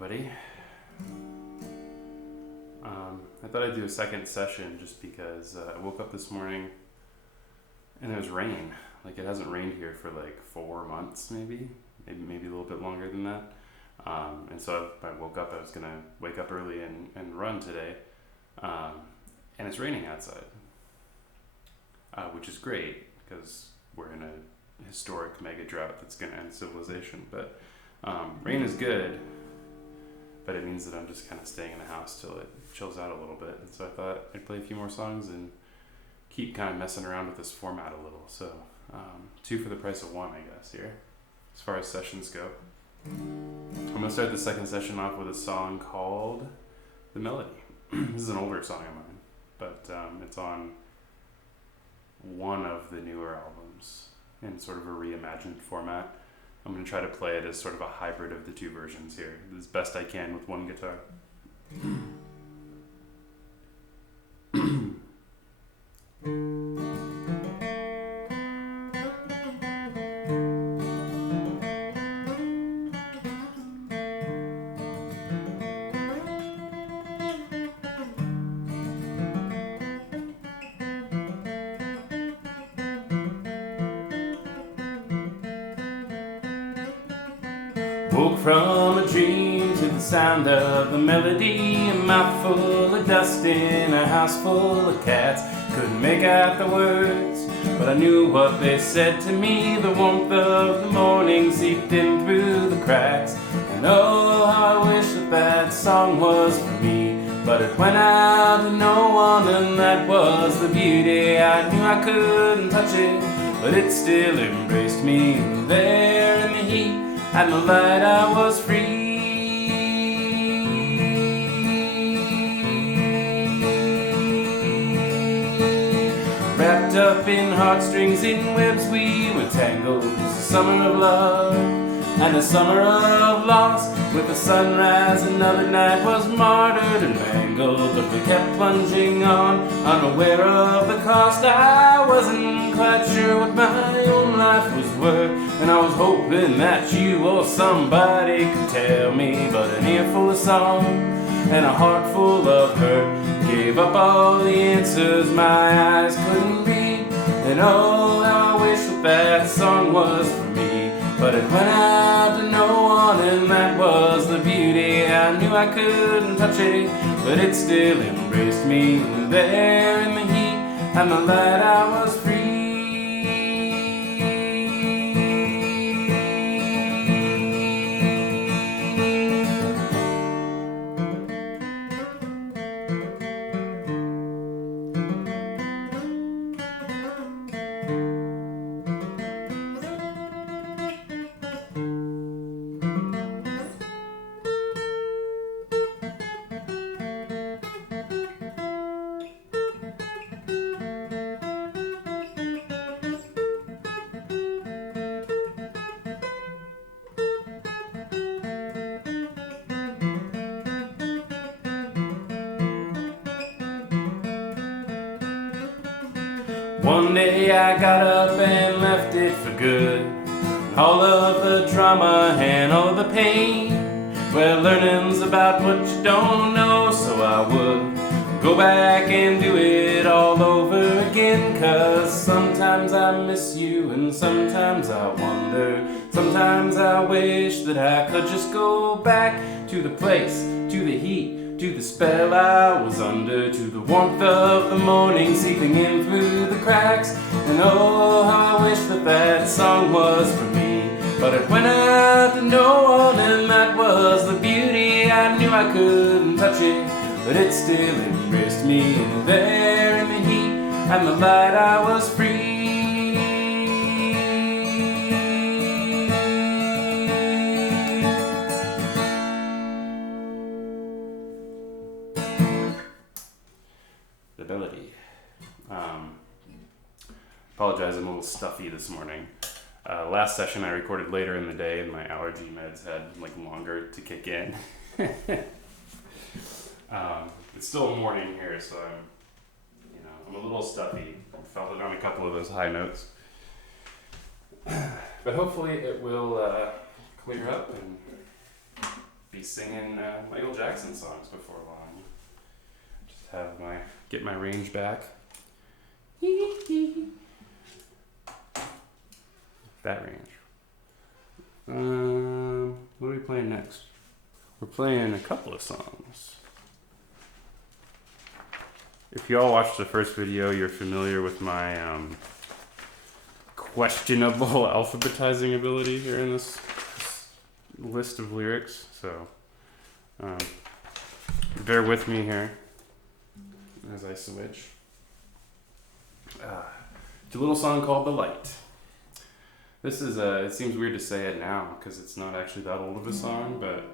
everybody. I thought I'd do a second session just because I woke up this morning and there was rain. Like, it hasn't rained here for like 4 months, maybe a little bit longer than that. And so I woke up, I was gonna wake up early and run today. And it's raining outside, which is great because we're in a historic mega drought that's gonna end civilization. But rain is good, but it means that I'm just kind of staying in the house till it chills out a little bit. And so I thought I'd play a few more songs and keep kind of messing around with this format a little. So 2 for the price of 1, I guess, here, as far as sessions go. I'm going to start the second session off with a song called The Melody. This is an older song of mine, but it's on one of the newer albums in sort of a reimagined format. I'm going to try to play it as sort of a hybrid of the 2 versions here, as best I can with one guitar. Woke from a dream to the sound of the melody, a mouthful of dust in a house full of cats. Couldn't make out the words, but I knew what they said to me. The warmth of the morning seeped in through the cracks. And oh, how I wish that song was for me. But it went out to no one, and that was the beauty. I knew I couldn't touch it, but it still embraced me. And there in the heat, at the light, I was free. Wrapped up in heartstrings, in webs we were tangled. It was a summer of love and a summer of loss. With the sunrise, another night was martyred and mangled. But we kept plunging on, unaware of the cost. I wasn't quite sure what my own life was worth, and I was hoping that you or somebody could tell me. But an ear full of song and a heart full of hurt gave up all the answers my eyes couldn't read. And oh, how I wish that song was for me. But it went out to no one, and that was the beauty. I knew I couldn't touch it, but it still embraced me. And there in the heat and the light, I was free. One day I got up and left it for good. All of the drama and all of the pain, well, learning's about what you don't know. So I would go back and do it all over again. 'Cause sometimes I miss you and sometimes I wonder. Sometimes I wish that I could just go back to the place, to the heat, to the spell I was under, to the warmth of the morning seeping in through the cracks. And oh, how I wish that song was for me. But it went out to no one, and that was the beauty. I knew I couldn't touch it, but it still embraced me. And there in the heat and the light, I was free. Ability. Apologize, I'm a little stuffy this morning. Last session I recorded later in the day, and my allergy meds had like longer to kick in. It's still morning here, so I'm a little stuffy. I felt it on a couple of those high notes, but hopefully it will clear up and be singing Michael Jackson songs before long. Just get my range back. That range. What are we playing next? We're playing a couple of songs. If y'all watched the first video, you're familiar with my questionable alphabetizing ability here in this list of lyrics. So bear with me here as I switch. It's a little song called The Light. This is it seems weird to say it now because it's not actually that old of a song, but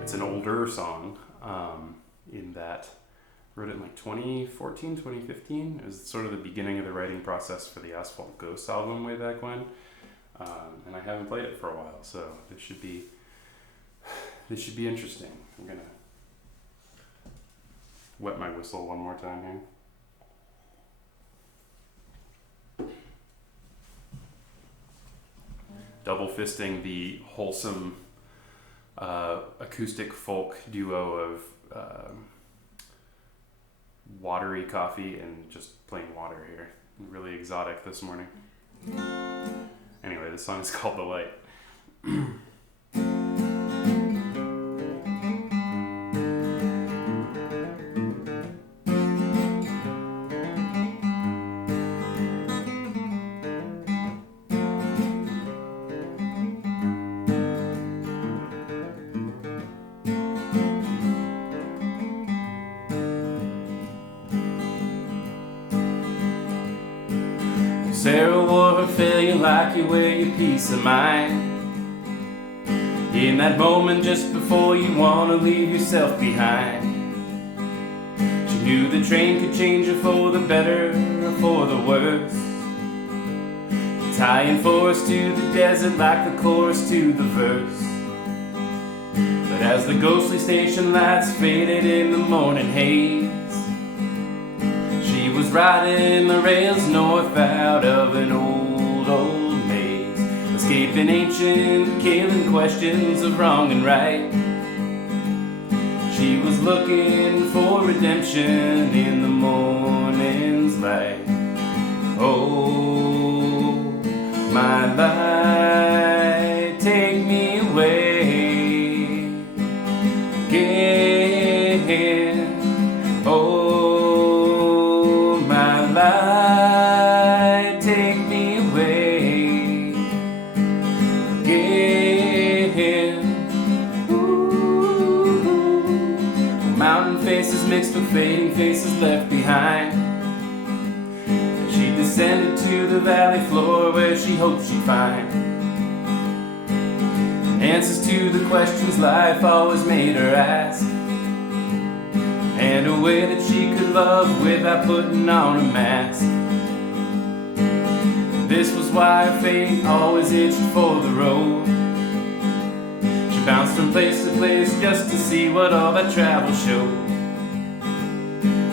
it's an older song in that I wrote it in like 2014, 2015. It was sort of the beginning of the writing process for the Asphalt Ghost album way back when. And I haven't played it for a while, so this should be interesting. I'm gonna wet my whistle one more time here. Double fisting the wholesome acoustic folk duo of watery coffee and just plain water here. Really exotic this morning. Anyway, this song is called The Light. Sarah wore her failure like you wear your peace of mind. In that moment just before you want to leave yourself behind. She knew the train could change her for the better or for the worse. Tying forest to the desert like the chorus to the verse. But as the ghostly station lights faded in the morning haze, she was riding the rails north out of an old maze, escaping ancient killing questions of wrong and right. She was looking for redemption in the morning's light. Oh, my light, take me away again. Oh, my light, take me away again. Ooh. Mountain faces mixed with fading faces left behind. She descended to the valley floor where she hoped she'd find answers to the questions life always made her ask, and a way that she could love without putting on a mask. This was why her fate always itched for the road. She bounced from place to place just to see what all that travel showed.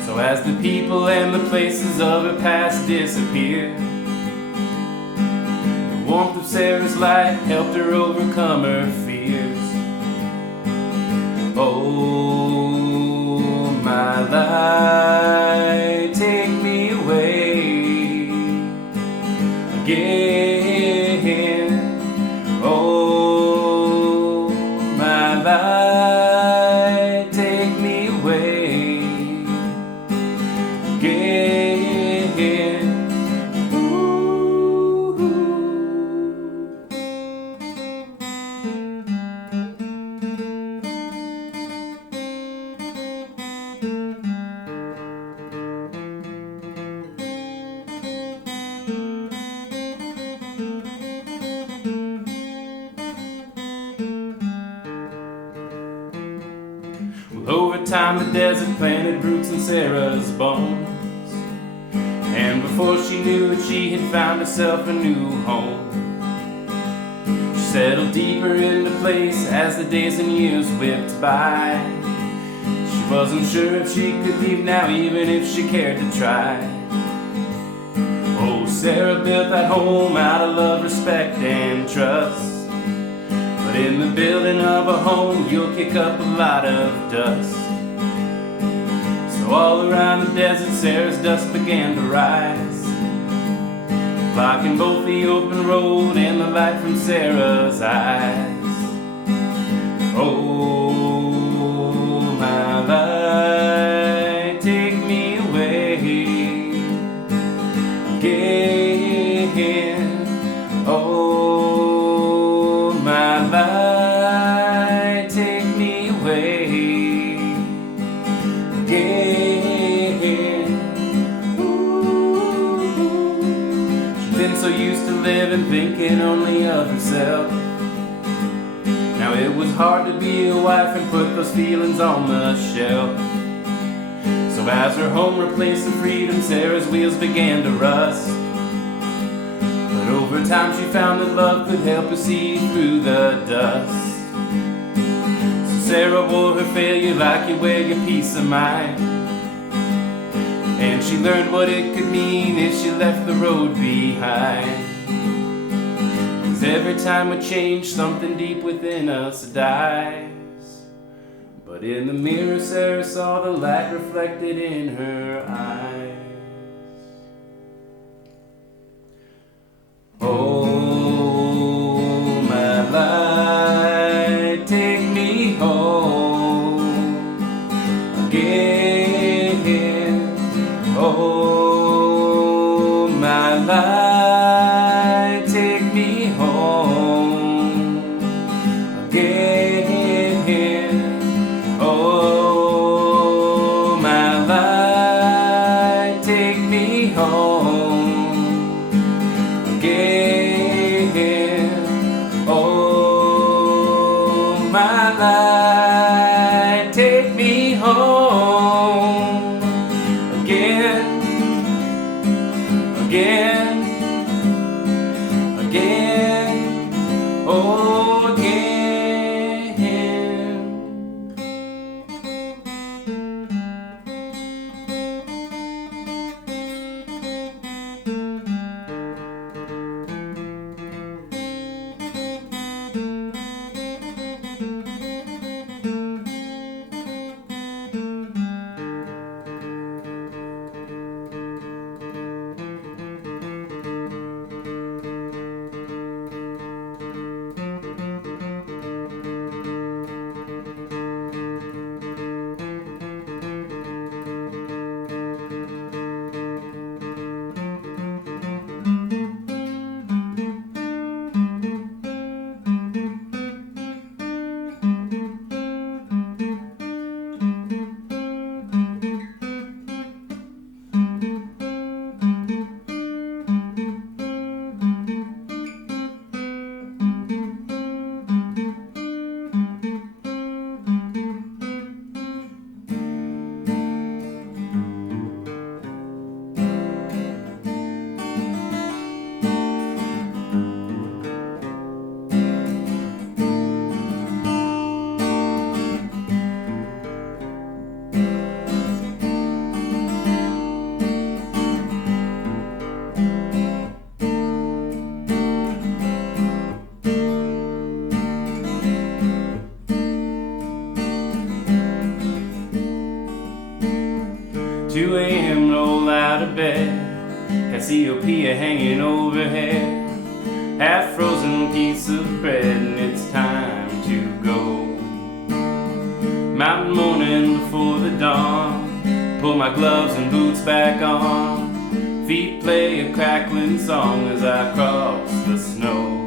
So as the people and the places of her past disappeared, the warmth of Sarah's light helped her overcome her fears. Oh, my light, take me away again. Oh, my light, take me away again. Ooh. Well, over time the desert planted roots in Sarah's bones, and before she knew it, she had found herself a new home. She settled deeper into place as the days and years whipped by. She wasn't sure if she could leave now, even if she cared to try. Oh, Sarah built that home out of love, respect, and trust. But But in the building of a home, you'll kick up a lot of dust. So all around the desert, Sarah's dust began to rise, blocking both the open road and the light from Sarah's eyes. Oh, my light, take me away again. Oh, my light, take me away again. Ooh. She's been so used to living, thinking only of herself. Now it was hard to be a wife and put those feelings on the shelf. So as her home replaced the freedom, Sarah's wheels began to rust. But over time she found that love could help her see through the dust. So Sarah wore her failure like you wear your peace of mind, and she learned what it could mean if she left the road behind. Every time we change, something deep within us dies. But in the mirror, Sarah saw the light reflected in her eyes. Oh, my light, take me home again. Oh, my light, take me home again. Oh, my light, take me home again. Oh, my light, take me home again, again, again, oh, again. Roll out of bed, Cassiopeia hanging overhead, half frozen piece of bread, and it's time to go. Mountain morning before the dawn, pull my gloves and boots back on, feet play a crackling song as I cross the snow.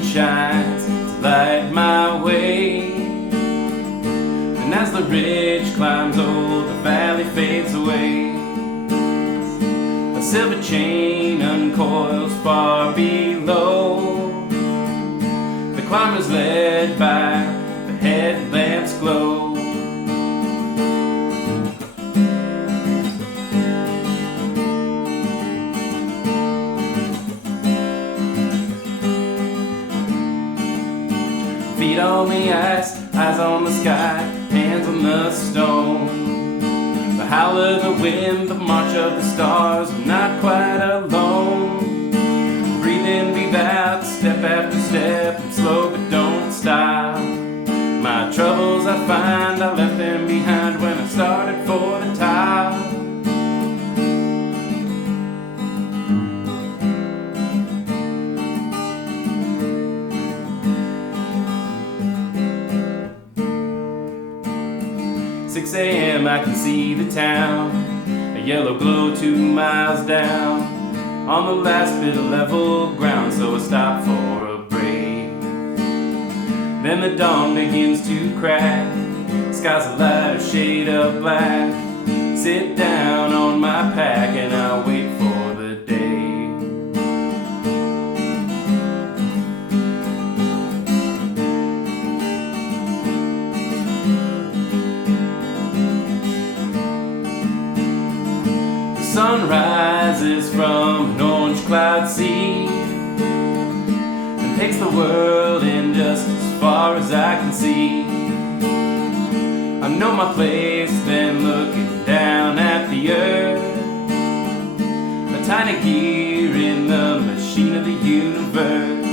Shines to light my way, and as the ridge climbs, oh, the valley fades away. A silver chain uncoils far below, the climber's led by the headlamp's glow. Feet on the ice, I eyes on the sky, hands on the stone. The howl of the wind, the march of the stars, I'm not quite alone. Breathe in, breathe out, step after step, I'm slow but don't stop. My troubles I find, I left them behind when I started for the top. 6 a.m. I can see the town, a yellow glow 2 miles down, on the last bit of level ground, so I stop for a break. Then the dawn begins to crack, sky's a lighter shade of black. Sit down on my pack and I'll wait for the day. The sun rises from an orange cloud sea and takes the world in just as far as I can see. I know my place, then looking down at the earth, a tiny gear in the machine of the universe.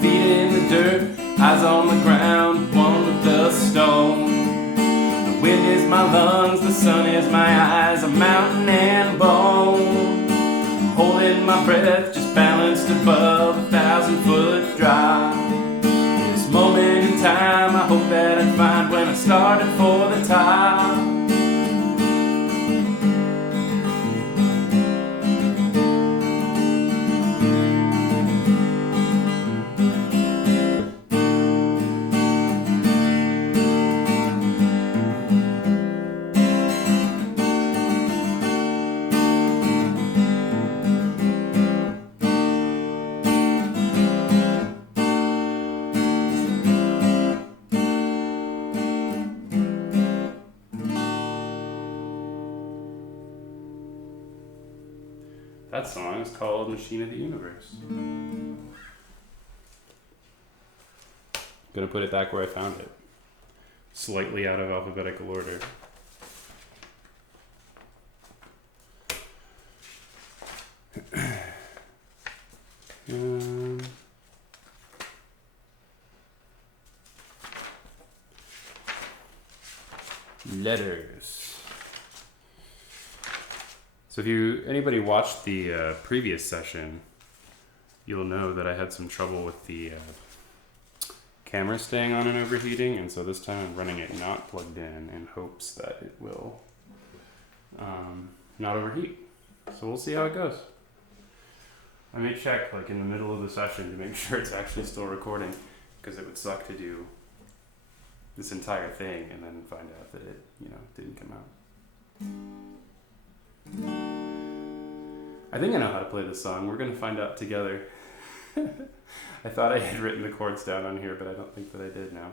Feet in the dirt, eyes on the ground, one with the stone. The wind is my lungs, the sun is my eyes, a mountain and bone. Holding my breath, just balanced above 1,000-foot drop. This moment in time, I hope that I'd find when I started for the top. That song is called Machine of the Universe. Gonna put it back where I found it. Slightly out of alphabetical order. Letters. So if anybody watched the previous session, you'll know that I had some trouble with the camera staying on and overheating, and so this time I'm running it not plugged in hopes that it will not overheat. So we'll see how it goes. I may check like in the middle of the session to make sure it's actually still recording, because it would suck to do this entire thing and then find out that it, didn't come out. I think I know how to play this song. We're going to find out together. I thought I had written the chords down on here, but I don't think that I did now.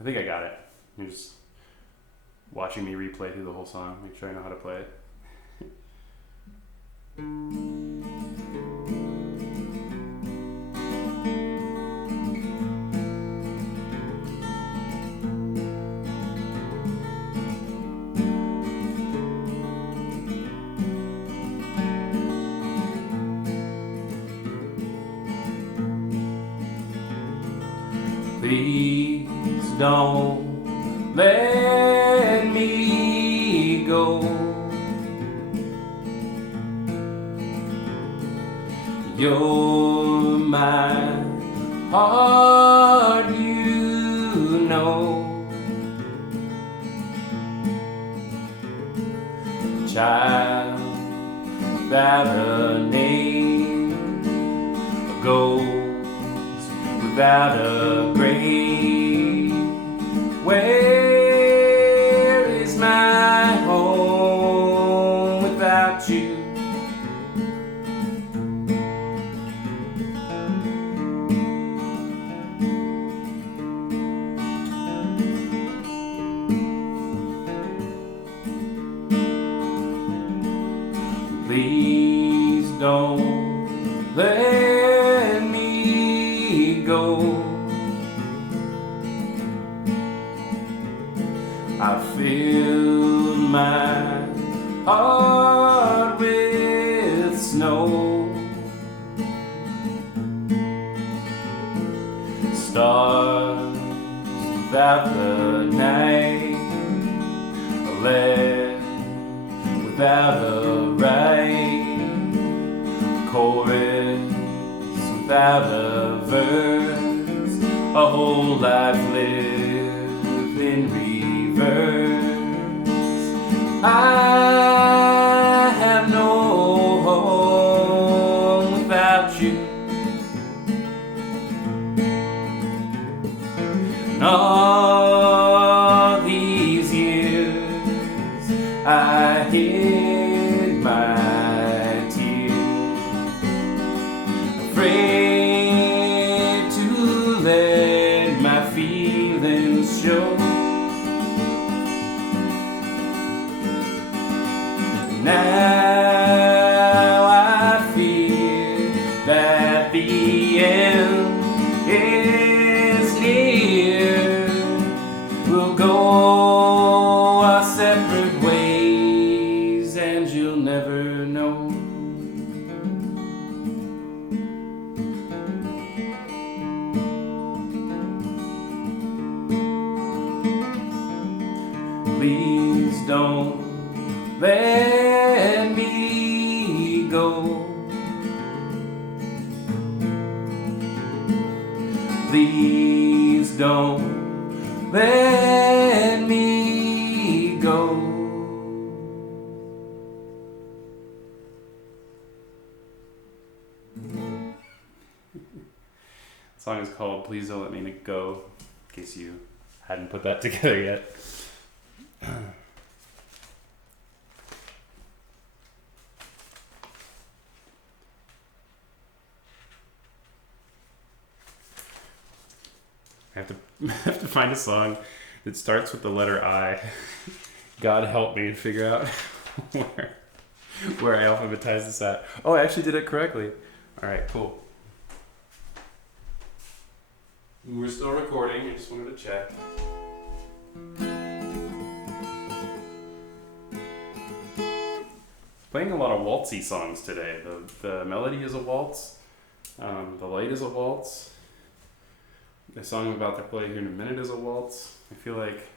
I think I got it. You're just watching me replay through the whole song, make sure I know how to play it. Please don't let me go. You're my heart, you know. child without a name, a ghost without a grave. Where is my home without you? Please don't let me go. I filled my heart with snow. Stars without the night, a lead without a right, chorus without a verse, a whole life lived in reverse. I have no home without you. And all these years I hid my tears, afraid to let my feelings show. Now I fear that the end is near. We'll go our separate ways, and you'll never know. Please don't let me go. Please don't let me go. The song is called Please Don't Let Me Go, in case you hadn't put that together yet. I have to find a song that starts with the letter I. God help me figure out where I alphabetize this at. Oh, I actually did it correctly. All right, cool. We're still recording. I just wanted to check. Playing a lot of waltzy songs today. The melody is a waltz. The light is a waltz. The song I'm about to play here in a minute is a waltz. I feel like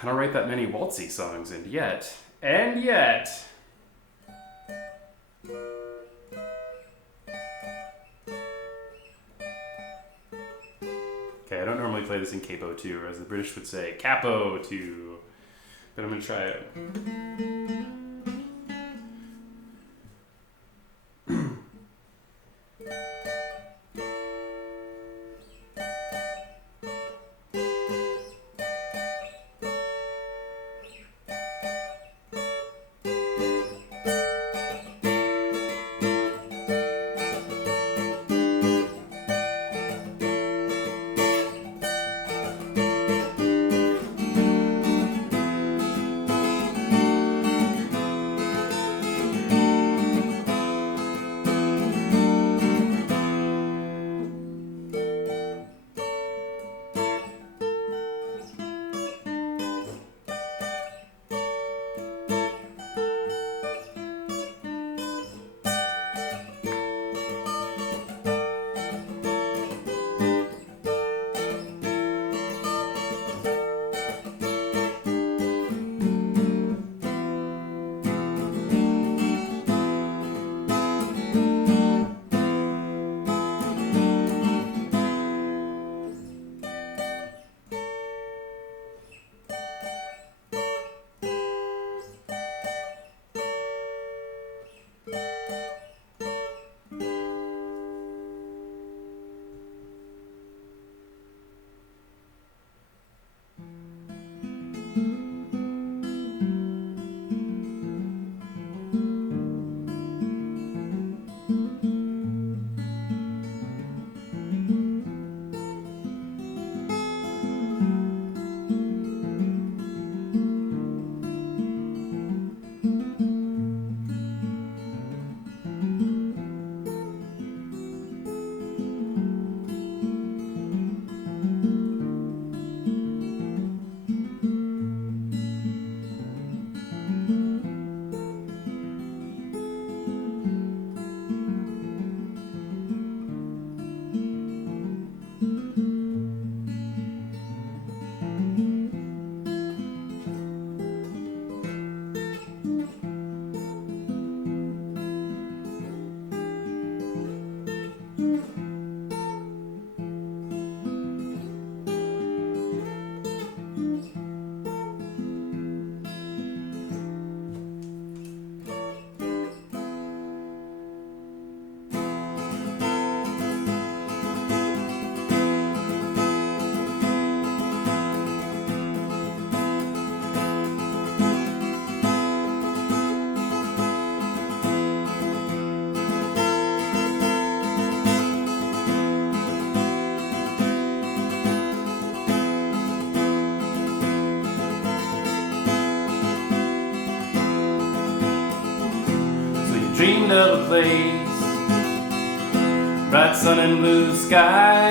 I don't write that many waltzy songs, and yet. Okay, I don't normally play this in capo 2, or as the British would say, capo 2. But I'm going to try it. dreamed of a place, bright sun and blue sky,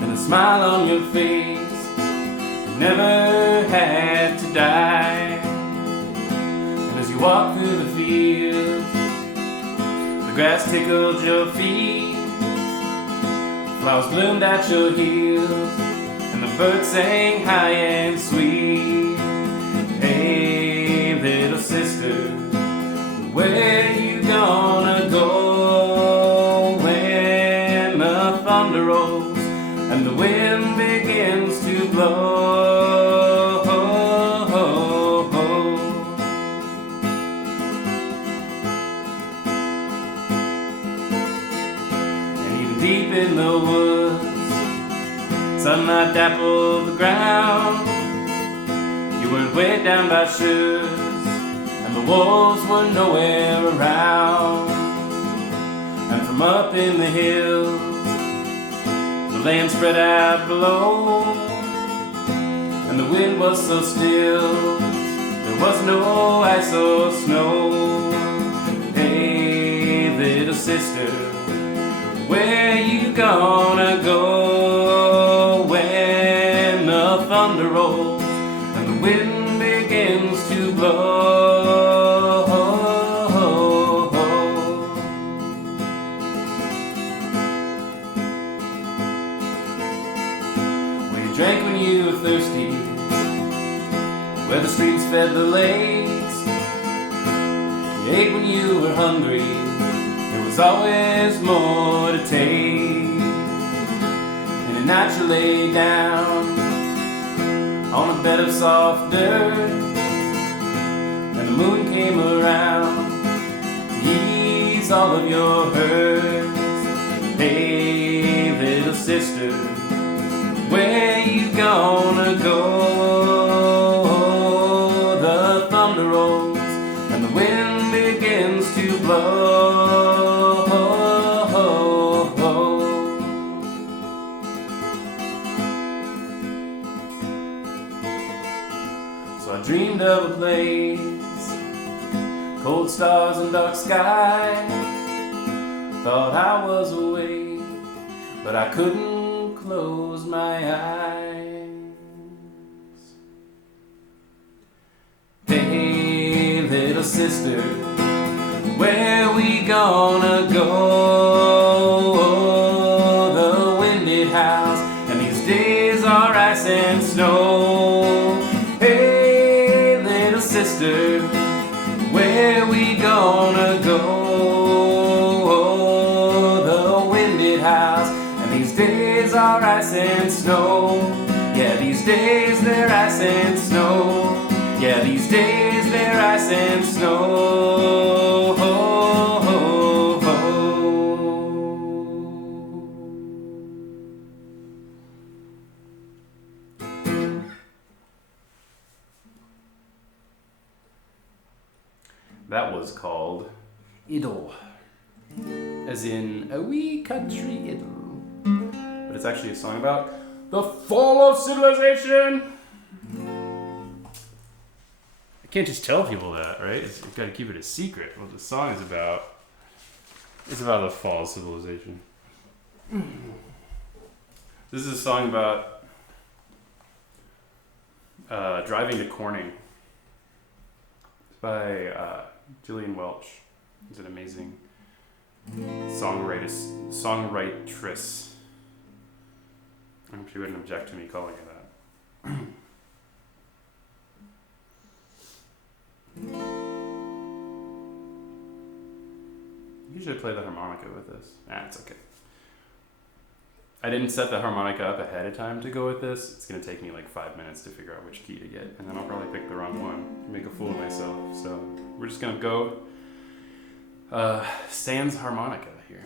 and a smile on your face. You never had to die. And as you walk through the fields, the grass tickled your feet, flowers bloomed at your heels, and the birds sang high and sweet. Hey, little sister, where you gonna go when the thunder rolls and the wind begins to blow? And even deep in the woods, sunlight dappled the ground. You weren't weighed down by shoes, and the wolves were nowhere around. And from up in the hills, the land spread out below, and the wind was so still, there was no ice or snow. Hey, little sister, where you gonna go when the thunder rolls and the wind begins to blow? Well, you drank when you were thirsty, where the streams fed the lakes. You ate when you were hungry, there was always more to take. And at night you lay down on a bed of soft dirt, and the moon came around to ease all of your hurts. Hey, little sister, where you gonna go? The thunder rolls and the wind begins to blow. So I dreamed of a place, cold stars and dark sky. Thought I was awake, but I couldn't close my eyes. Hey, little sister, where we gonna go? The wind it howls, and these days are ice and snow. Hey, little sister, where we gonna go? The wind it howls, and these days are ice and snow. Yeah, these days they're ice and snow. Yeah, these days they're ice and snow. That was called Idyll, as in a wee country idyll. But it's actually a song about the fall of civilization. I can't just tell people that, right? You've got to keep it a secret. What the song is about. It's about the fall of civilization. This is a song about driving to Corning. It's by Gillian Welch. She's an amazing songwritress. I hope she wouldn't object to me calling her that. Usually play the harmonica with this. It's okay. I didn't set the harmonica up ahead of time to go with this. It's going to take me like 5 minutes to figure out which key to get, and then I'll probably pick the wrong one, make a fool of myself. So we're just going to go sans harmonica here.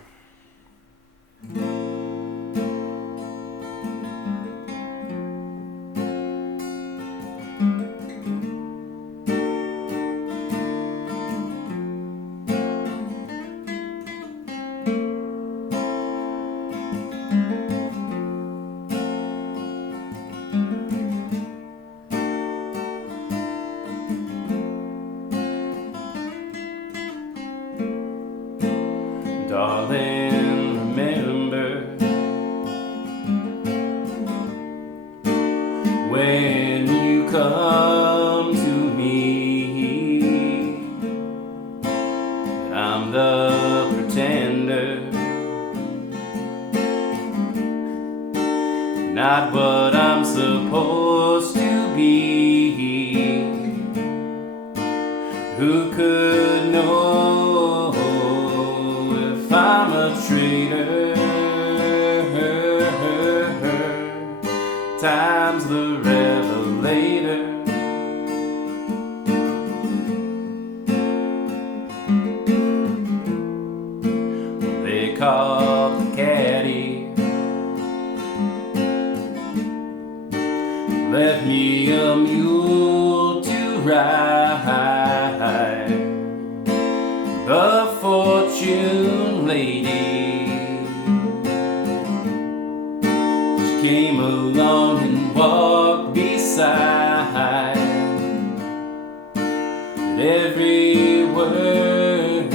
when you come to me. I'm the pretender, not what I'm supposed to be. Who could know if I'm a traitor? Time's the Revelator. They caught the caddy, left me a mule to ride. The fortune lady, she came along and walked beside. Every word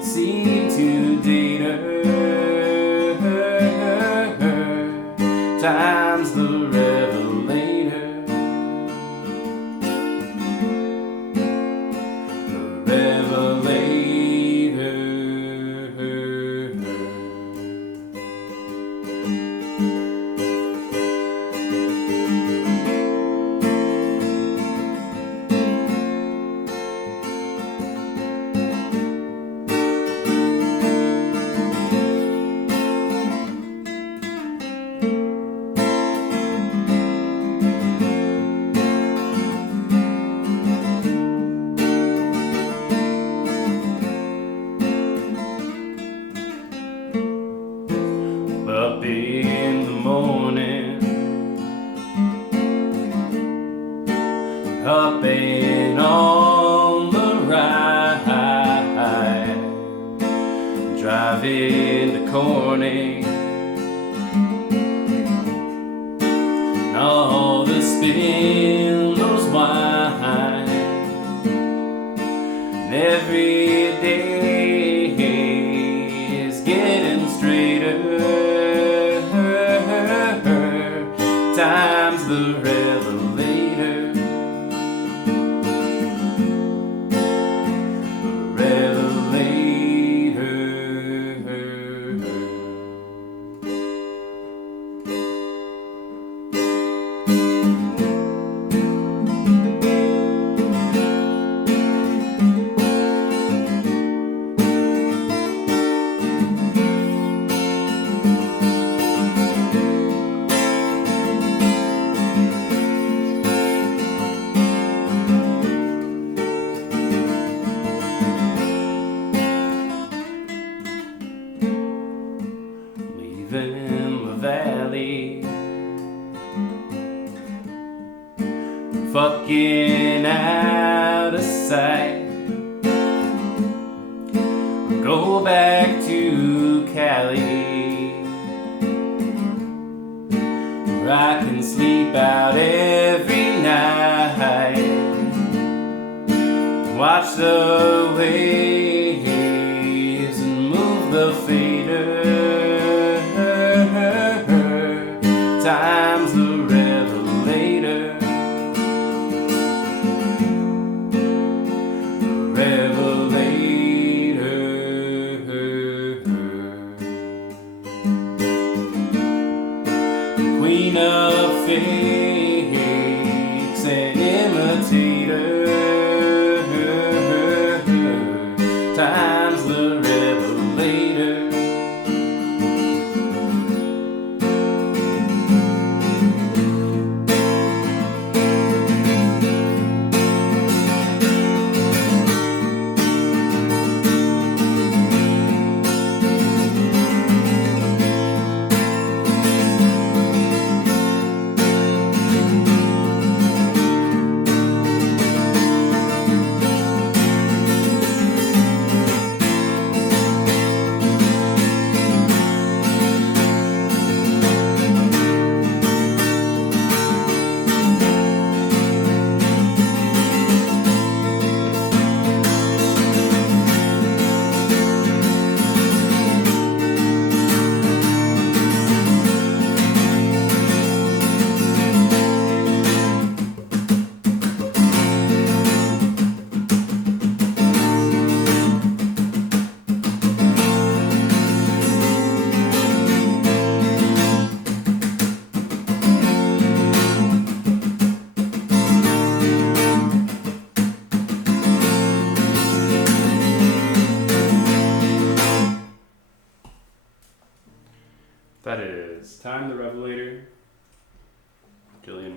seemed to date her. Time's the Revelator. The Revelator. Up in the morning, up and on the ride, driving to Corning, all the spindles wine, and every day is getting straighter. Time's the Revelator. The Revelator. Leaving the valley, fucking out of sight. Go back to Cali, where I can sleep out every night. Watch the waves and move the fader. Time's the Revelator. Revelator. Queen of fakes and imitators. Time's the Revelator.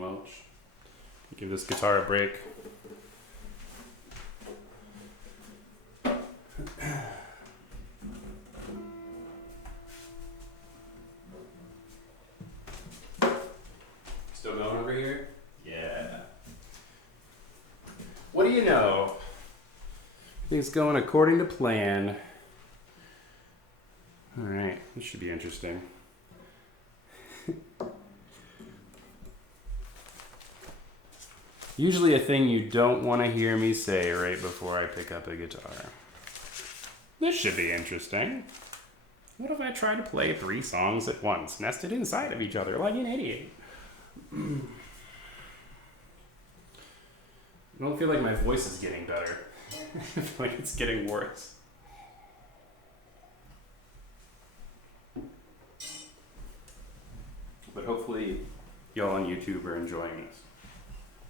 Welch. Give this guitar a break. Still going over here? Yeah. What do you know? Everything's going according to plan. Alright, this should be interesting. Usually a thing you don't want to hear me say right before I pick up a guitar. This should be interesting. What if I try to play 3 songs at once, nested inside of each other like an idiot? I don't feel like my voice is getting better. I feel like it's getting worse. But hopefully y'all on YouTube are enjoying this.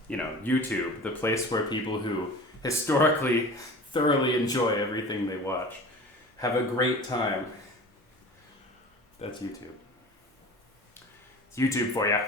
You know, YouTube, the place where people who historically thoroughly enjoy everything they watch have a great time. That's YouTube. It's YouTube for ya.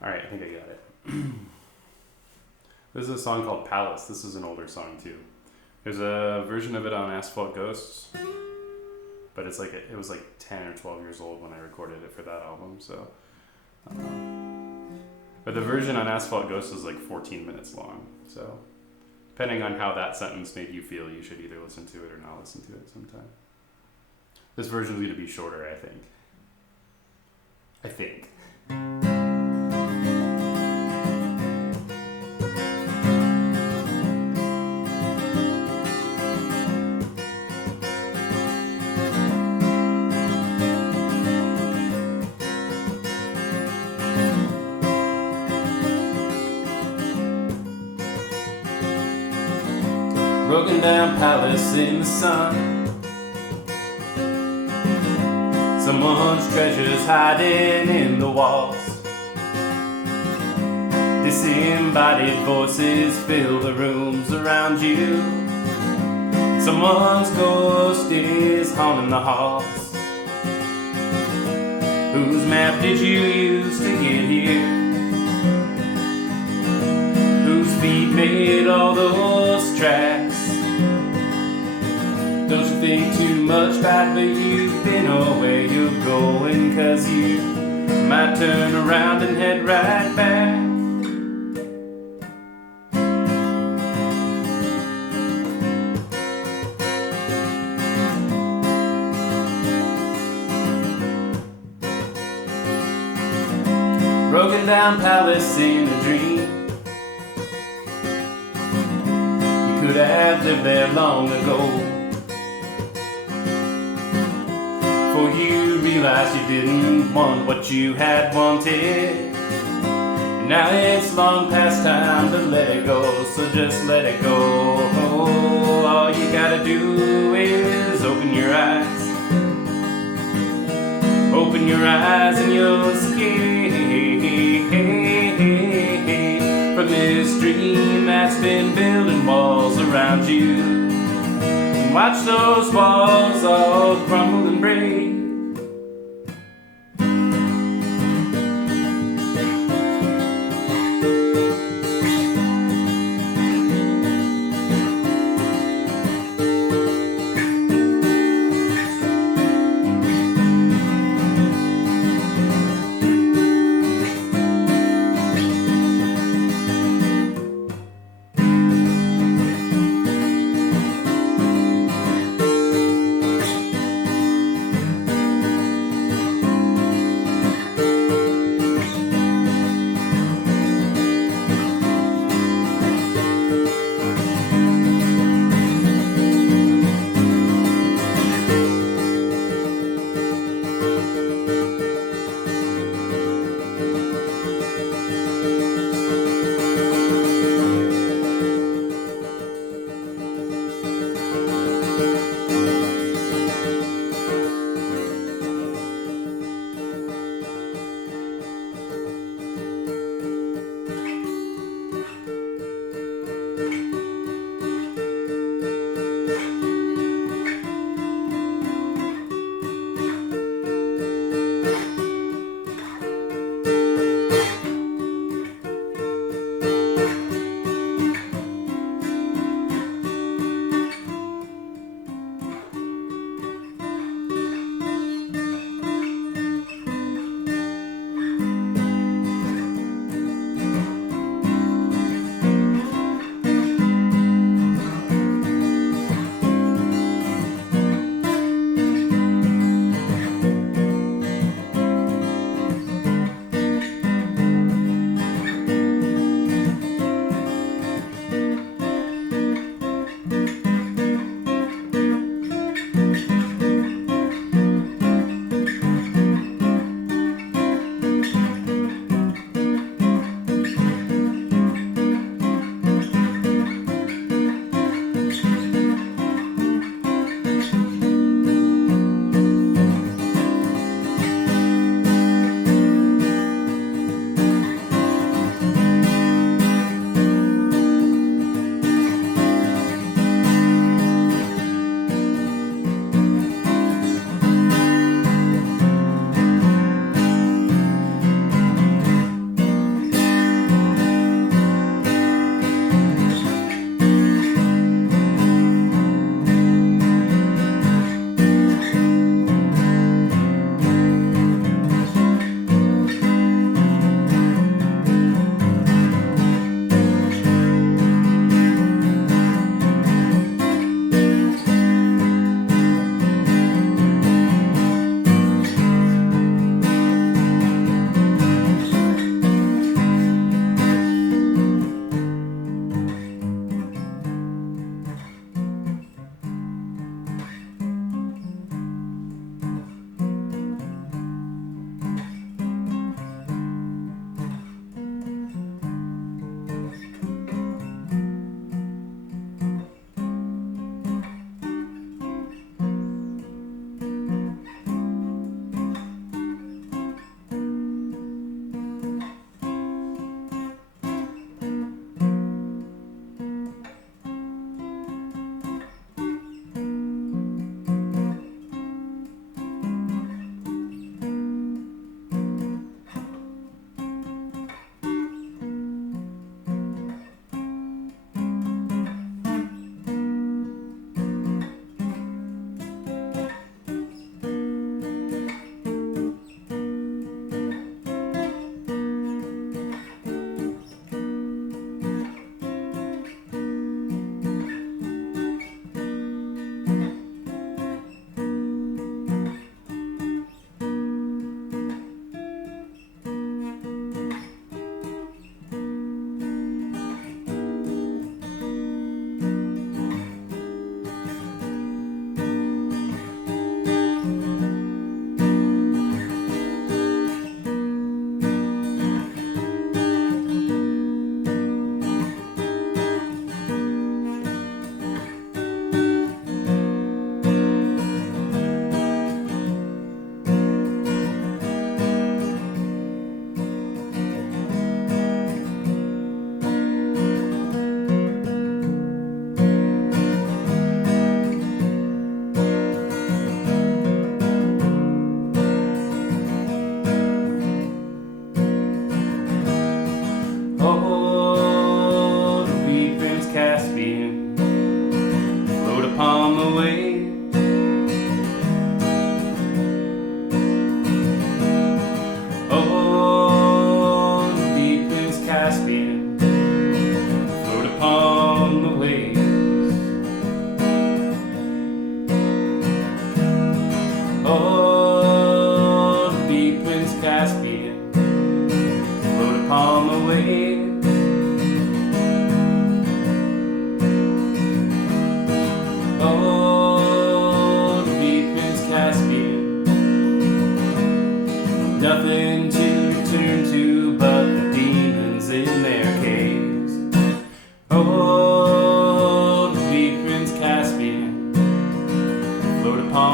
Alright, I think I got it. This is a song called Palace. This is an older song too. There's a version of it on Asphalt Ghosts, but it's like it was like 10 or 12 years old when I recorded it for that album. So, but the version on Asphalt Ghosts is like 14 minutes long. So, depending on how that sentence made you feel, you should either listen to it or not listen to it sometime. This version is going to be shorter, I think. Broken down palace in the sun. Someone's treasures hiding in the walls. Disembodied voices fill the rooms around you. Someone's ghost is haunting the halls. Whose map did you use to get here? Whose feet made all those tracks? Don't you think too much back, but you know where you're going, 'cause you might turn around and head right back. Broken down palace in a dream. You could have lived there long ago. For you realized you didn't want what you had wanted. And now it's long past time to let it go, so just let it go. All you gotta do is open your eyes. Open your eyes and you'll escape from this dream that's been building walls around you. And watch those walls all crumble and break.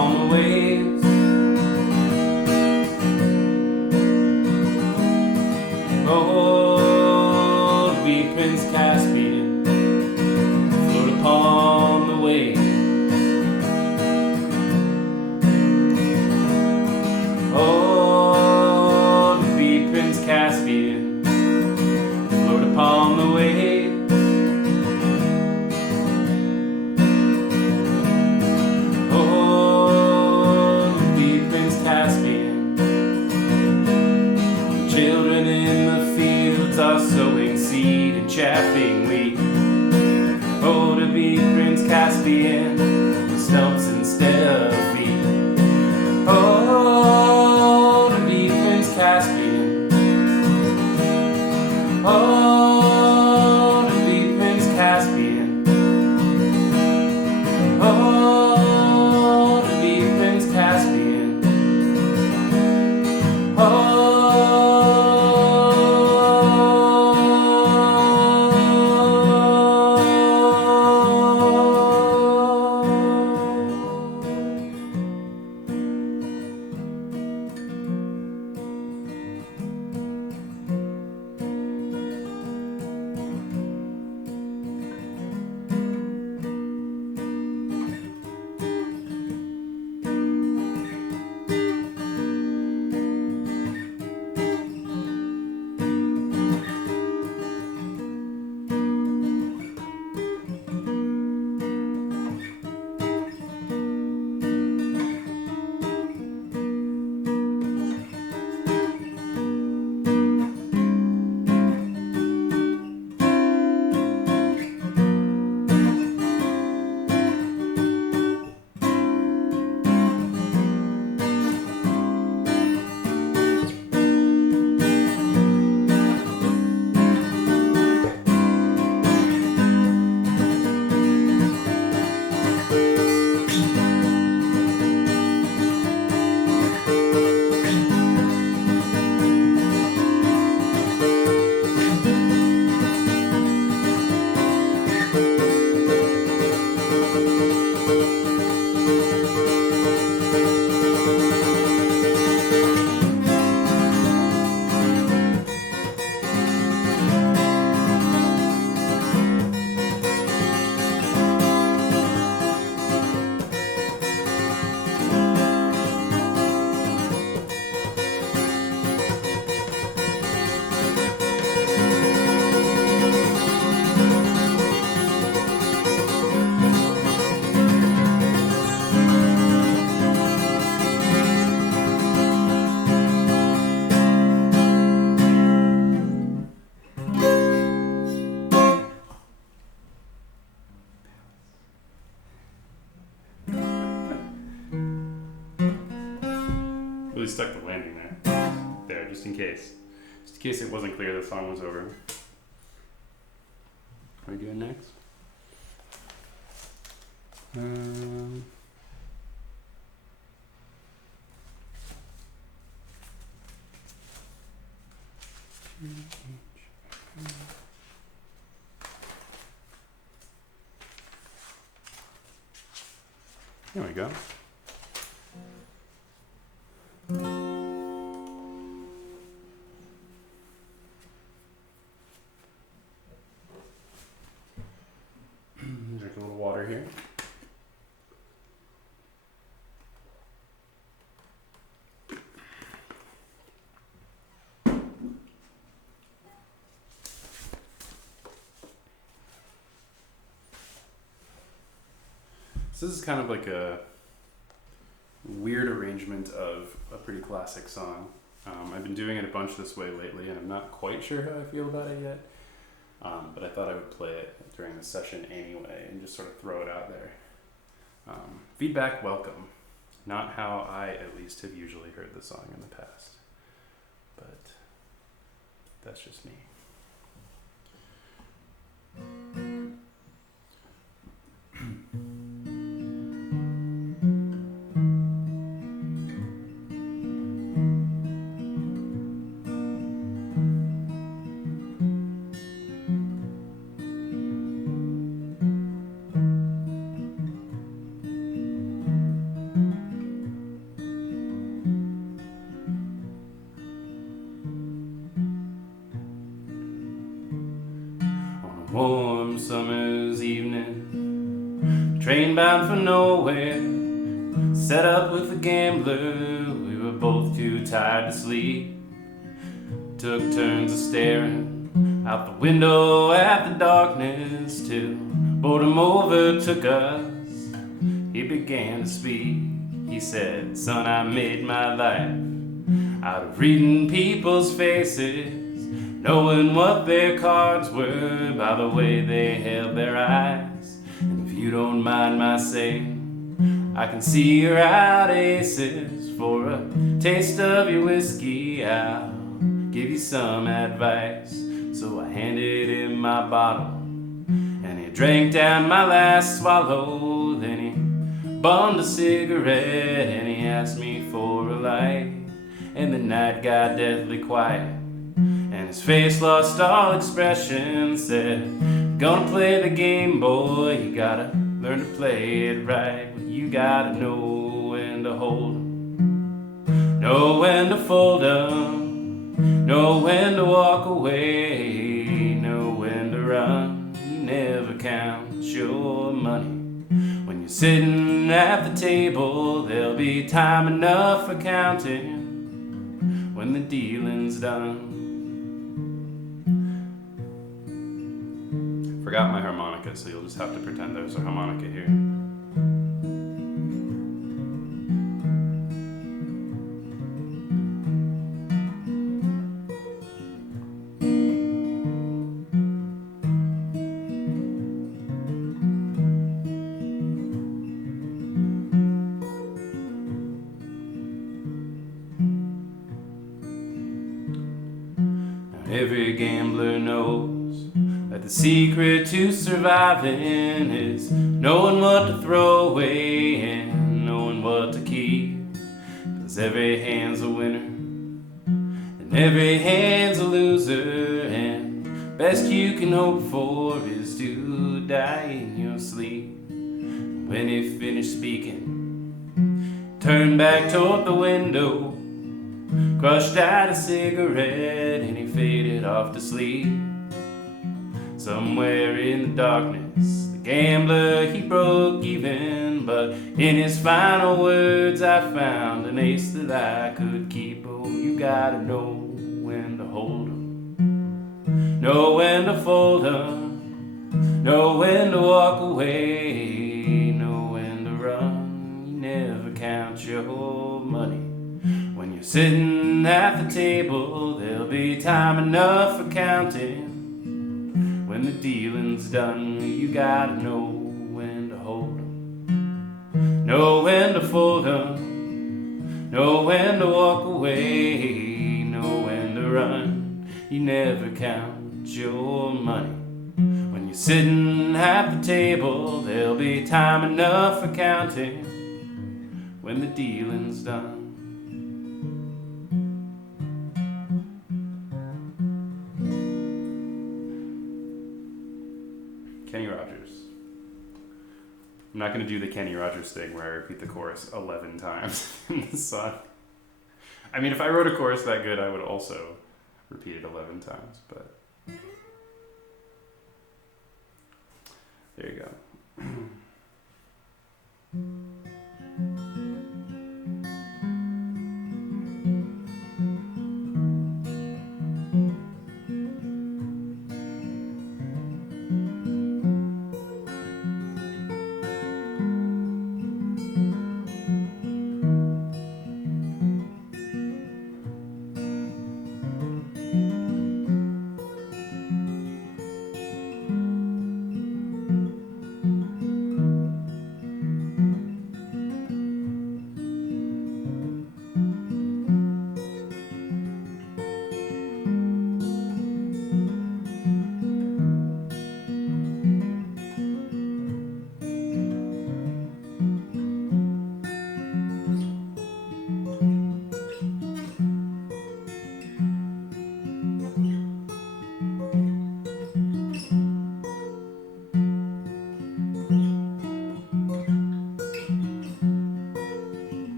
upon the waves. Oh, to be Prince Caspian, float upon the waves. Oh, to be Prince Caspian, float upon the waves. Oh, to be Prince Caspian. Children in the fields are sowing seed and chaffing wheat. Oh, to be Prince Caspian, with stumps instead of feet. Oh, to be Prince Caspian. Oh, to be Prince Caspian. Oh, to be Prince Caspian. Oh. Really stuck the landing there, just in case. Just in case it wasn't clear the song was over. What are we doing next? There we go. Drink a little water here. So this is kind of like a weird arrangement of a pretty classic song. I've been doing it a bunch this way lately, and I'm not quite sure how I feel about it yet. But I thought I would play it during the session anyway and just sort of throw it out there. Feedback welcome. Not how I, at least, have usually heard the song in the past. But that's just me. warm summer's evening. Train bound for nowhere, set up with a gambler. We were both too tired to sleep. Took turns of staring out the window at the darkness till boredom overtook us. He began to speak. He said, "Son, I made my life out of reading people's faces, knowing what their cards were by the way they held their eyes. And if you don't mind my saying, I can see you're out aces. For a taste of your whiskey, I'll give you some advice." So I handed him my bottle, and he drank down my last swallow. Then he bummed a cigarette, and he asked me for a light. And the night got deathly quiet, and his face lost all expression. Said, "Gonna play the game, boy, you gotta learn to play it right. You gotta know when to hold 'em, know when to fold 'em, know when to walk away, know when to run. You never count your money. When you're sitting at the table, there'll be time enough for counting when the dealing's done." Forgot my harmonica, so you'll just have to pretend there's a harmonica here. Every gambler knows that the secret to surviving is knowing what to throw away and knowing what to keep. 'Cause every hand's a winner and every hand's a loser, and best you can hope for is to die in your sleep. When he finished speaking, turned back toward the window, crushed out a cigarette, and he faded off to sleep. Somewhere in the darkness, the gambler, he broke even, but in his final words I found an ace that I could keep. Oh, you gotta know when to hold 'em, know when to fold 'em, know when to walk away, know when to run. You never count your money. When you're sitting at the table, there'll be time enough for counting when the dealing's done. You gotta know when to hold 'em, know when to fold 'em, know when to walk away, know when to run. You never count your money. When you're sitting at the table, there'll be time enough for counting when the dealing's done. Kenny Rogers. I'm not going to do the Kenny Rogers thing where I repeat the chorus 11 times in the song. I mean, if I wrote a chorus that good, I would also repeat it 11 times, but there you go.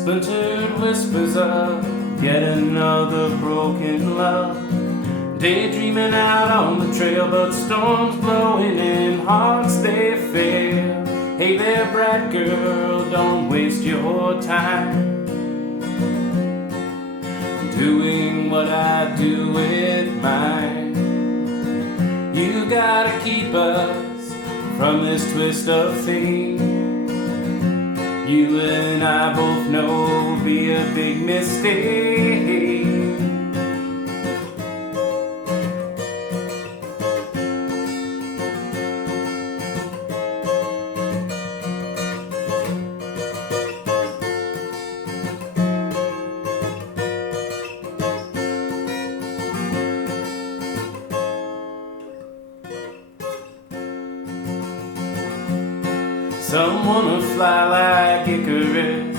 Splintered whispers of yet another broken love. Daydreaming out on the trail, but storms blowing in hearts they fail. Hey there, bright girl, don't waste your time doing what I do with mine. You gotta keep us from this twist of fate. You and I both know it'll be a big mistake. Some wanna fly like Icarus.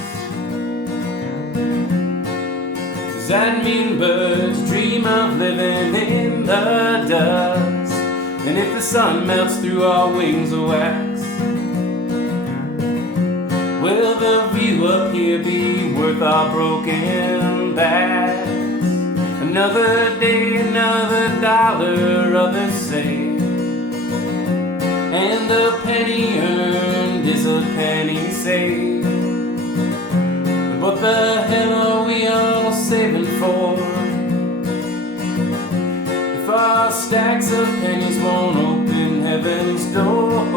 Does that mean birds dream of living in the dust? And if the sun melts through our wings of wax, will the view up here be worth our broken backs? Another day, another dollar, others say, and a penny earned is a penny saved. What the hell are we all saving for if our stacks of pennies won't open heaven's door?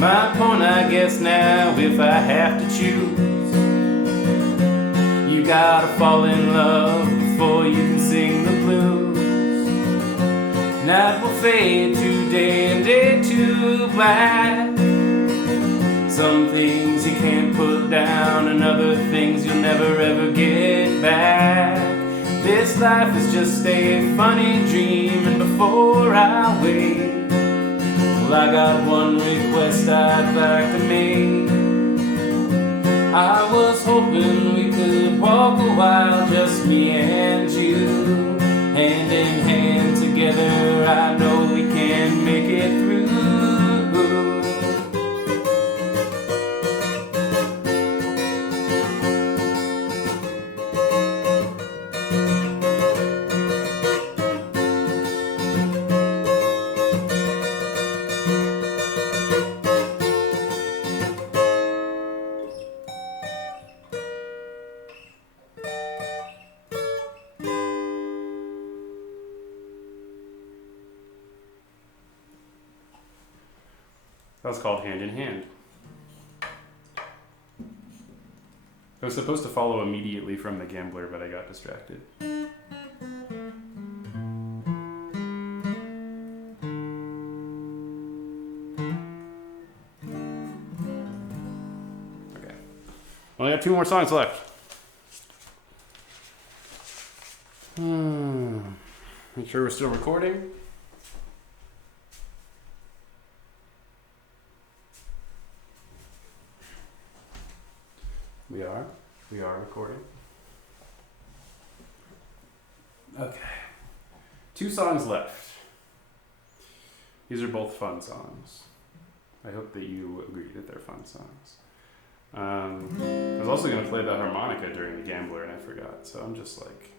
My point, I guess now, if I have to choose, you gotta fall in love before you can sing the blues. Night will fade to day and day to black. Some things you can't put down and other things you'll never ever get back. This life is just a funny dream, and before I wait, well, I got one request I'd like to make. I was hoping we could walk a while, just me and you, hand in hand together. I know we can make it through. That was called Hand in Hand. It was supposed to follow immediately from The Gambler, but I got distracted. Okay. Only got 2 more songs left. Make sure we're still recording. We are recording. Okay. 2 songs left. These are both fun songs. I hope that you agree that they're fun songs. I was also going to play the harmonica during The Gambler and I forgot, so I'm just like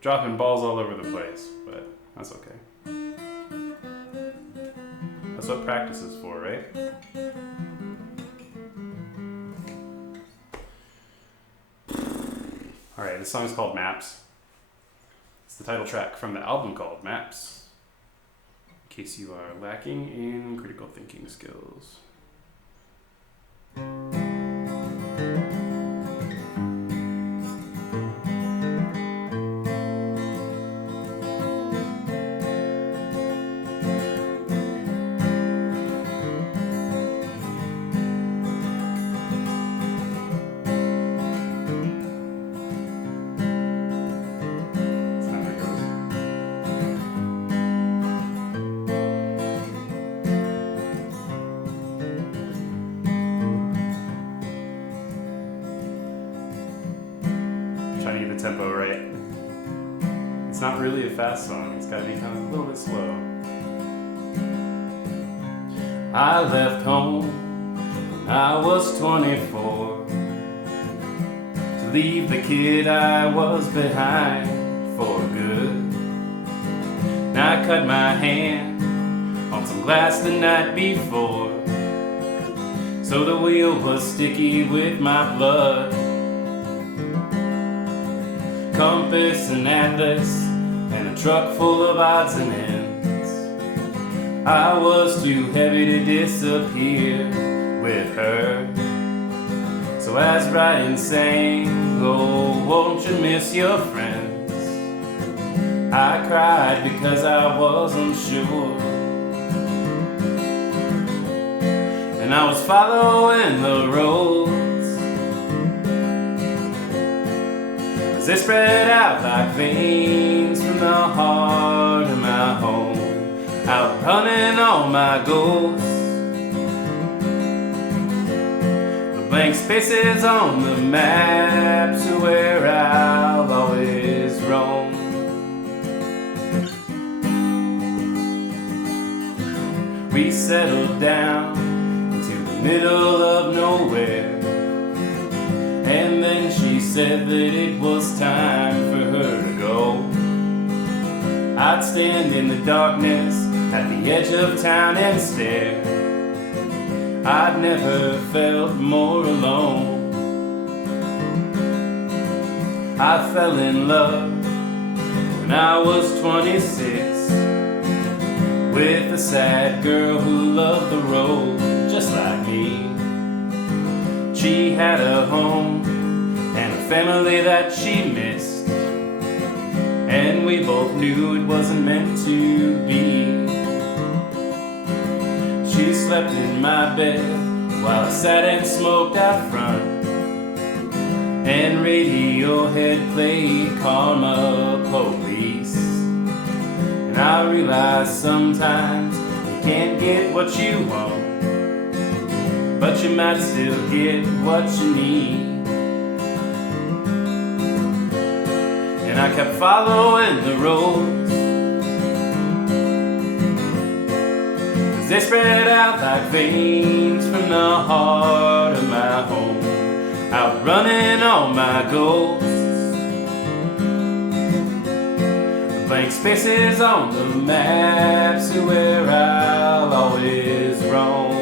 dropping balls all over the place, but that's okay. That's what practice is for, right? Alright, this song is called Maps. It's the title track from the album called Maps, in case you are lacking in critical thinking skills. the tempo right. It's not really a fast song, it's gotta be kind of a little bit slow. I left home when I was 24 to leave the kid I was behind for good. And I cut my hand on some glass the night before, so the wheel was sticky with my blood. Compass and atlas and a truck full of odds and ends. I was too heavy to disappear with her. So as Brian sang, oh, won't you miss your friends? I cried because I wasn't sure. And I was following the roads as they spread out like veins from the heart of my home, outrunning all my ghosts. The blank spaces on the maps are where I'll always roam. We settled down middle of nowhere, and then she said that it was time for her to go. I'd stand in the darkness at the edge of town and stare. I'd never felt more alone. I fell in love when I was 26 with a sad girl who loved the road just like me. She had a home and a family that she missed, and we both knew it wasn't meant to be. She slept in my bed while I sat and smoked out front, and Radiohead played Karma Police. And I realized sometimes you can't get what you want, but you might still get what you need. And I kept following the roads as they spread out like veins from the heart of my home, outrunning all my ghosts. The blank spaces on the maps are where I'll always roam.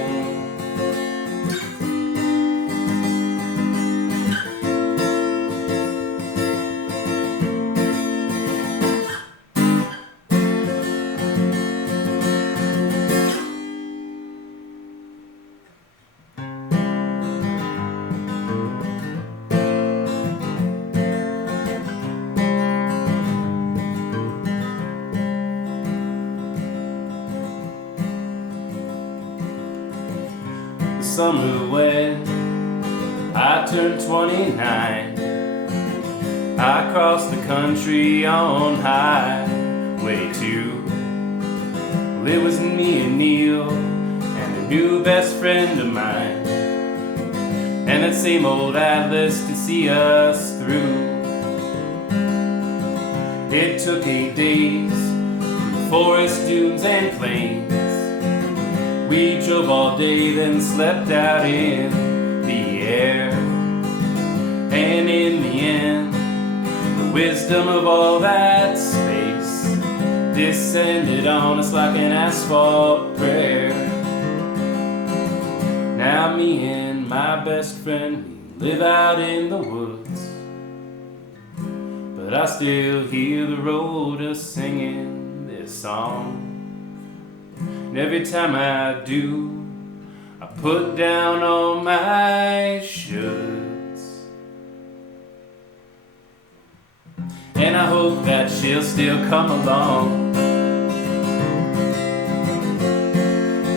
Summer when I turned 29, I crossed the country on Highway 2. Well, it was me and Neil and a new best friend of mine, and that same old Atlas to see us through. It took 8 days through forest, dunes and plains. We drove all day, then slept out in the air. And in the end, the wisdom of all that space descended on us like an asphalt prayer. Now me and my best friend, we live out in the woods, but I still hear the road us singing this song. And every time I do, I put down all my shoulds. And I hope that she'll still come along,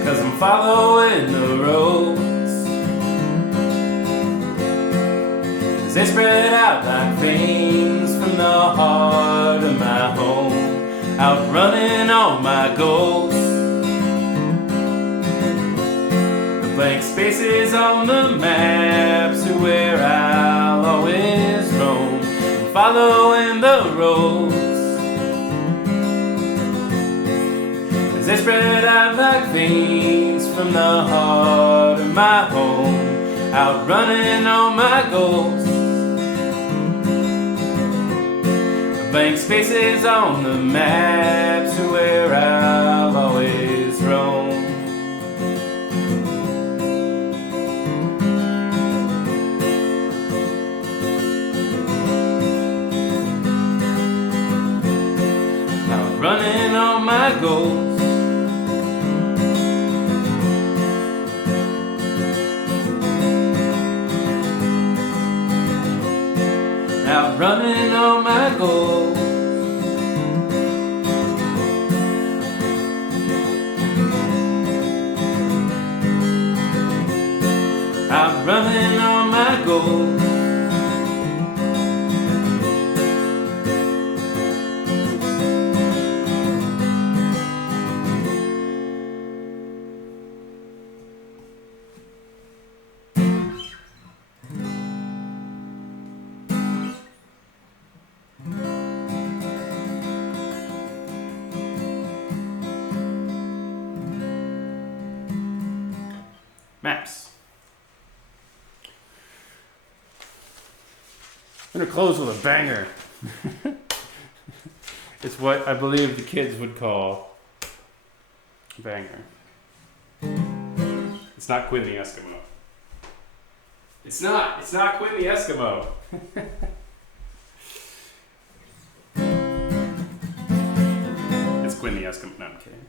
'cause I'm following the roads as they spread out like veins from the heart of my home, outrunning all my ghosts. Blank spaces on the maps are where I'll always roam. following the roads as they spread out like veins from the heart of my home, outrunning all my goals. Blank spaces on the maps are where I'll always roam. Running on my goals. Out running on my goals. Out running on my goals. Maps. I'm gonna close with a banger. It's what I believe the kids would call a banger. It's not Quinn the Eskimo. It's not Quinn the Eskimo. It's Quinn the Eskimo. No, I'm kidding.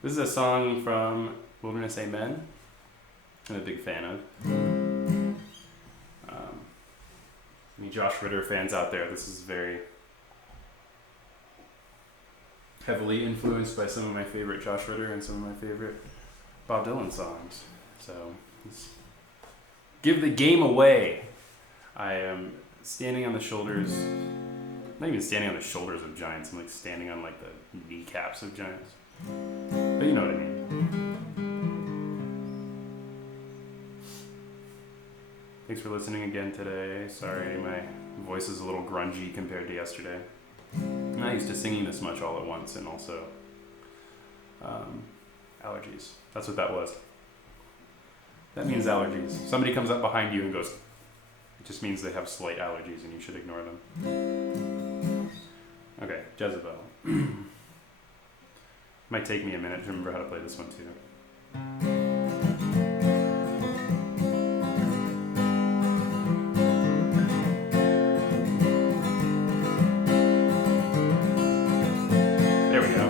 This is a song from Wilderness Amen. I'm a big fan of. Any Josh Ritter fans out there, this is very heavily influenced by some of my favorite Josh Ritter and some of my favorite Bob Dylan songs. So, let's give the game away. I am standing on the shoulders, not even standing on the shoulders of giants, I'm like standing on like the kneecaps of giants. But you know what I mean. Thanks for listening again today. Sorry, my voice is a little grungy compared to yesterday. I'm not used to singing this much all at once, and also allergies. That's what that was. That means allergies. Somebody comes up behind you and goes, it just means they have slight allergies and you should ignore them. Okay, Jezebel. Might take me a minute to remember how to play this one too. There we go.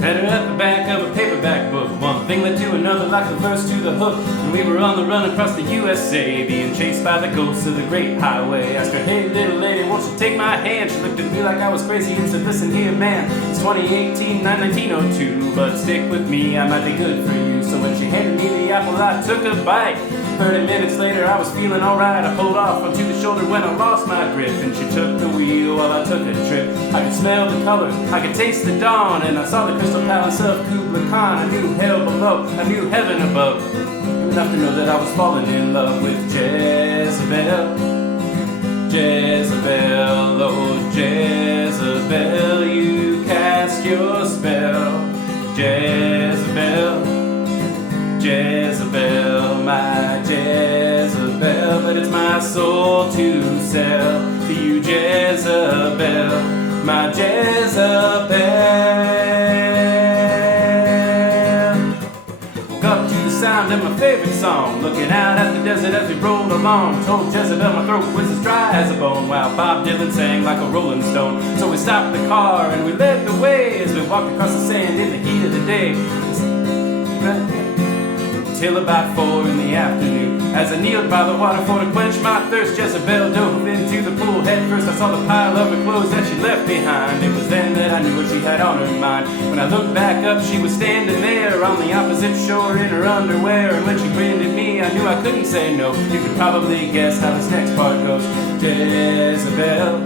Headed at the back of a paperback book. One thing led to another, like the verse to the hook. And we were on the run across the USA, being chased by the ghosts of the great highway. Asked her, hey little lady, won't you take my hand? She looked at me like I was crazy and said, listen here man, it's 2018, not 1902, but stick with me, I might be good for you. So when she handed me the apple, I took a bite. 30 minutes later, I was feeling alright. I pulled off onto the shoulder when I lost my grip, and she took the wheel while I took a trip. I could smell the colors, I could taste the dawn, and I saw the crystal palace of Kubla Khan. I knew hell below, I knew heaven above, enough to know that I was falling in love with Jezebel. Jezebel, oh Jezebel, you cast your spell. Jezebel, Jezebel, my Jezebel, but it's my soul to sell to you, Jezebel, my Jezebel. Woke up to the sound of my favorite song, looking out at the desert as we rolled along. Told Jezebel my throat was as dry as a bone, while Bob Dylan sang like a rolling stone. So we stopped the car and we led the way as we walked across the sand in the heat of the day. Till about 4 in the afternoon, As I kneeled by the water for to quench my thirst, Jezebel dove into the pool head first. I saw the pile of her clothes that she left behind. It was then that I knew what she had on her mind. When I looked back up, she was standing there on the opposite shore in her underwear. And when she grinned at me, I knew I couldn't say no. You could probably guess how this next part goes. Jezebel,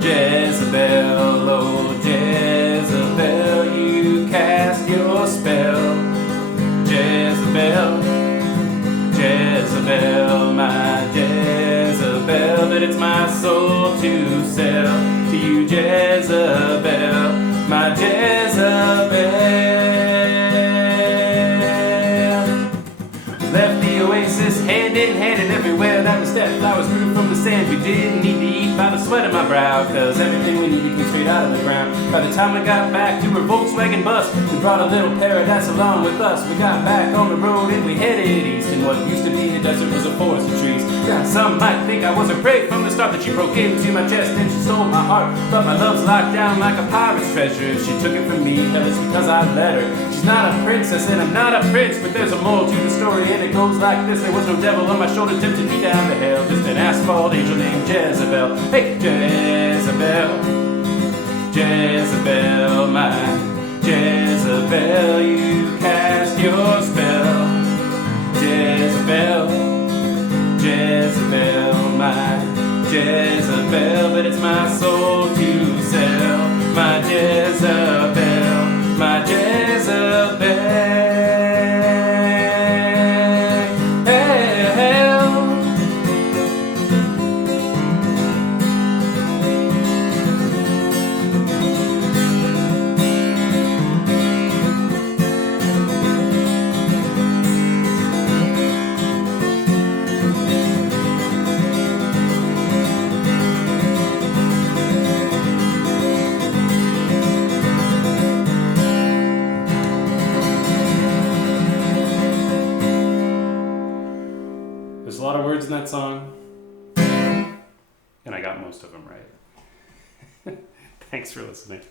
Jezebel, oh Jezebel, you cast your spell. Jezebel, Jezebel, my Jezebel, but it's my soul to sell to you, Jezebel, my Jezebel. Left the oasis hand in hand, and everywhere that we stepped, flowers grew from the sand. We didn't need to eat by the sweat of my brow, cause everything we needed came straight out of the ground. By the time we got back to her Volkswagen bus, we brought a little paradise along with us. We got back on the road and we headed east, and what used to be a desert was a forest of trees. Now some might think I was afraid from the start that she broke into my chest and she stole my heart, but my love's locked down like a pirate's treasure. If she took it from me, that was because I let her. She's not a princess and I'm not a prince, but there's a moral to the story and it goes like this. There was no devil on my shoulder tempting me down to hell, just an asphalt angel named Jezebel. Hey, Jezebel, Jezebel, my Jezebel, you cast your spell. Jezebel, Jezebel, my Jezebel, but it's my soul to sell. My Jezebel, my Jezebel. There's a lot of words in that song, and I got most of them right. Thanks for listening.